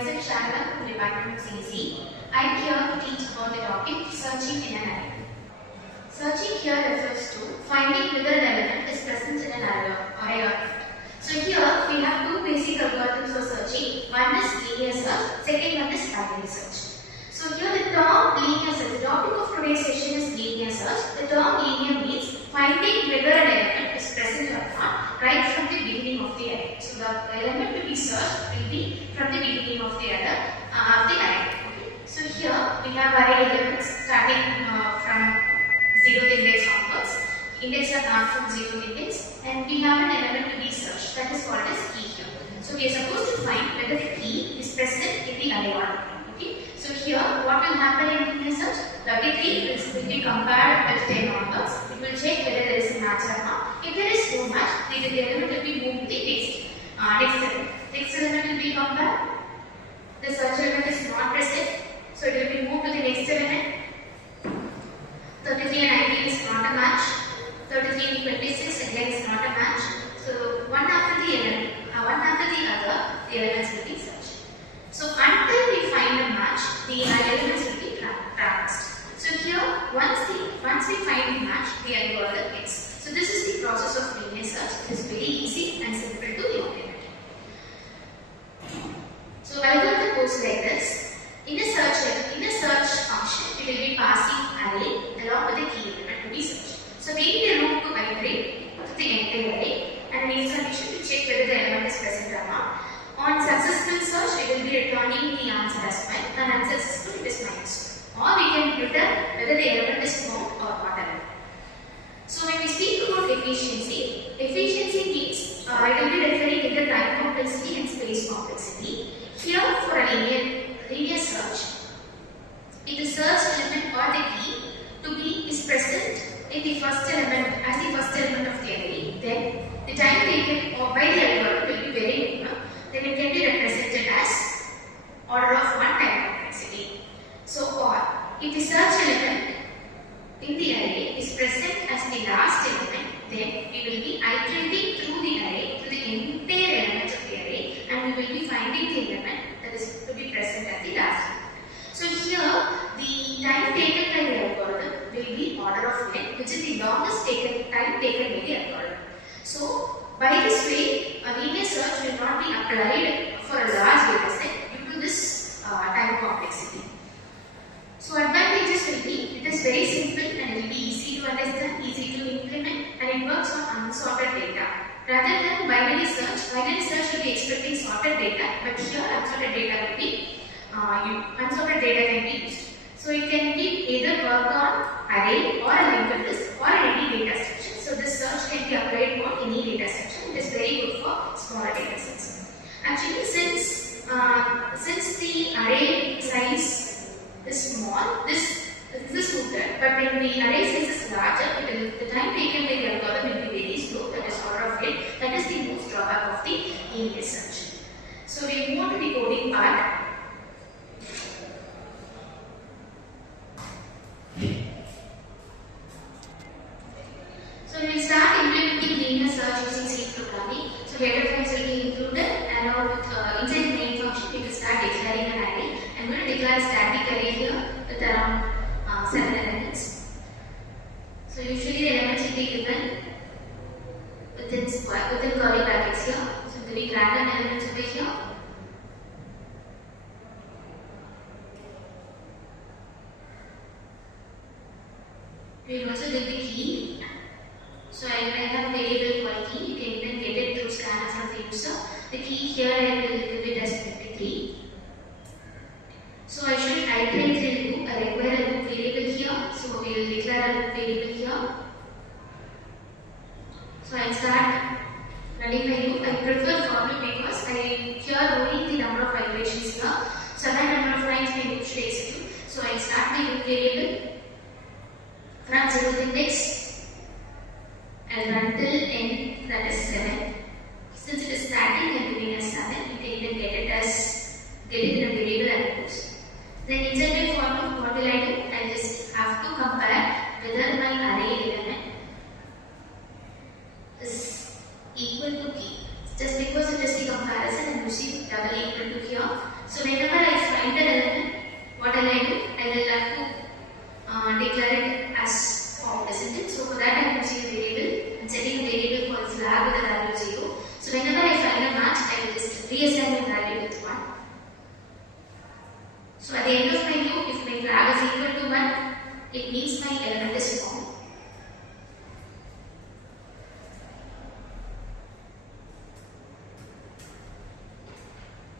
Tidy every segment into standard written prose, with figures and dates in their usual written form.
myself Sharada from the Department of CSE. I am here to teach about the topic searching in an array. Searching here refers to finding whether an element is present in an array or not. So here we have two basic algorithms for searching. One is linear search, second one is binary search. So here the term linear search, the topic of today's session is linear search. The term linear means finding whether an element is present or not right from the beginning of the array. So the element to be searched will be from the beginning of the array. Okay. So here we have array elements starting from 0th index onwards. Index are not from 0th index, and we have an element to be searched that is called as key here. So we are supposed to find whether the key is present in the array or not. Okay. So here what will happen in linear search? 33 will be compared with 10 onwards. It will check whether there is a match or not. If there is no match, the element will be moved to the next element. Next element will be compared. The search element is not present, so it will be moved to the next element. 33 and 19 is not a match. 33 and 26 again is not a match. So one after the other, the elements will be searched. So until we find a match, the elements will be traversed. So here, once we find a match, the algorithm ends. So this is the process of linear search. It is very easy and simple to implement. So algorithm goes like this. In a search function, we will be passing array along with the key element to be searched. So we need a route to iterate to the entire array and an information to check whether the element is present or not. On successful search, we will be returning the answer as 1, and unsuccessful it is -2. Or we can return whether the element is found or not. So when we speak about efficiency means I will be referring to the time complexity and space complexity. Here for a linear search, if the search element or the key to be is present in the first element as the first element of the array, then the time taken by the algorithm will be very minimum. Then it can be represented as order of 1 time complexity. So or if the search element in the array is present as the last element, then we will be iterating through the array to the entire elements of the array, and we will be finding the element that is to be present at the last element. So here the time taken by the algorithm will be order of n, which is the longest time taken by the algorithm. So by this way, a linear search will not be applied for a large data set due to this time complexity. So advantages will be, it is very simple and it will be easy to understand, easy to implement, and it works on unsorted data. Rather than binary search will be expecting sorted data, but here unsorted data will be unsorted data can be used. So it can be either work on array or a linked list or any data structure. So this search can be applied on any data structure. It is very good for smaller data sets. Actually, since the array size is small, this is suited. But when the array size is larger, the time taken by the algorithm will be very slow. That is order of n. That is the most drawback of the linear search. So we move on to the coding part. So we will start implementing linear search using C programming. So header files will be included, and now with inside the main function we will start declaring an array. I'm going to declare a static array here with around 7 elements. So usually the elements will be given within curly brackets here. So there will be random elements over here. We will also get the key. So I have a variable called key. You can even get it through scanner from the user. The key here I will give it as 53. So I should iterate the loop. I require a loop variable here. So we will declare a loop variable here. So I start running my loop. I prefer for loop because I here knowing the number of iterations here. So that number of times my loop should execute. So I start my loop variable from 0th index and run till n, that is 7. Since it is static and giving us 7, you can even get it in a variable and post. Then inside my for loop, what will I do? I just have to compare whether my array element is equal to key. Just because because it is the comparison and using double equal to here. So whenever I find an element, what will I do? I will have to declare it as form, isn't it? So for that I am using a variable and setting a variable called flag with the value 0. So whenever I find a match, I will just reassign my value with 1. So at the end of my loop, if my flag is equal to 1, it means my element is formed.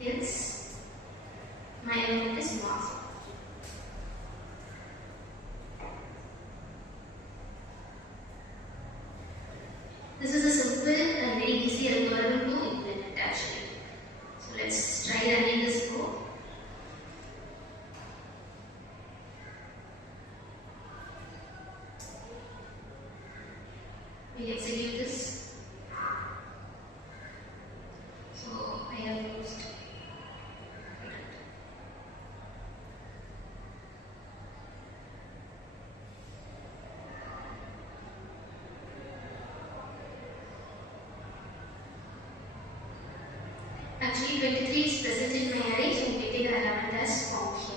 Else, my element is not formed. This is a simple and very easy algorithm to implement actually. So let's try running this code. We execute this. So I have used actually 23 is present in my array, so I'm getting an element as formed here.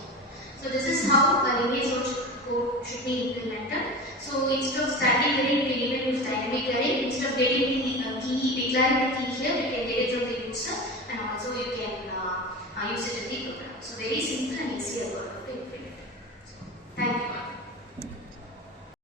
So this is how a linear search code should be implemented. So instead of static array, we can even use dynamic array. Instead of getting the key, declaring the key here, we can get it from the user, and also you can use it in the program. So very simple and easy algorithm.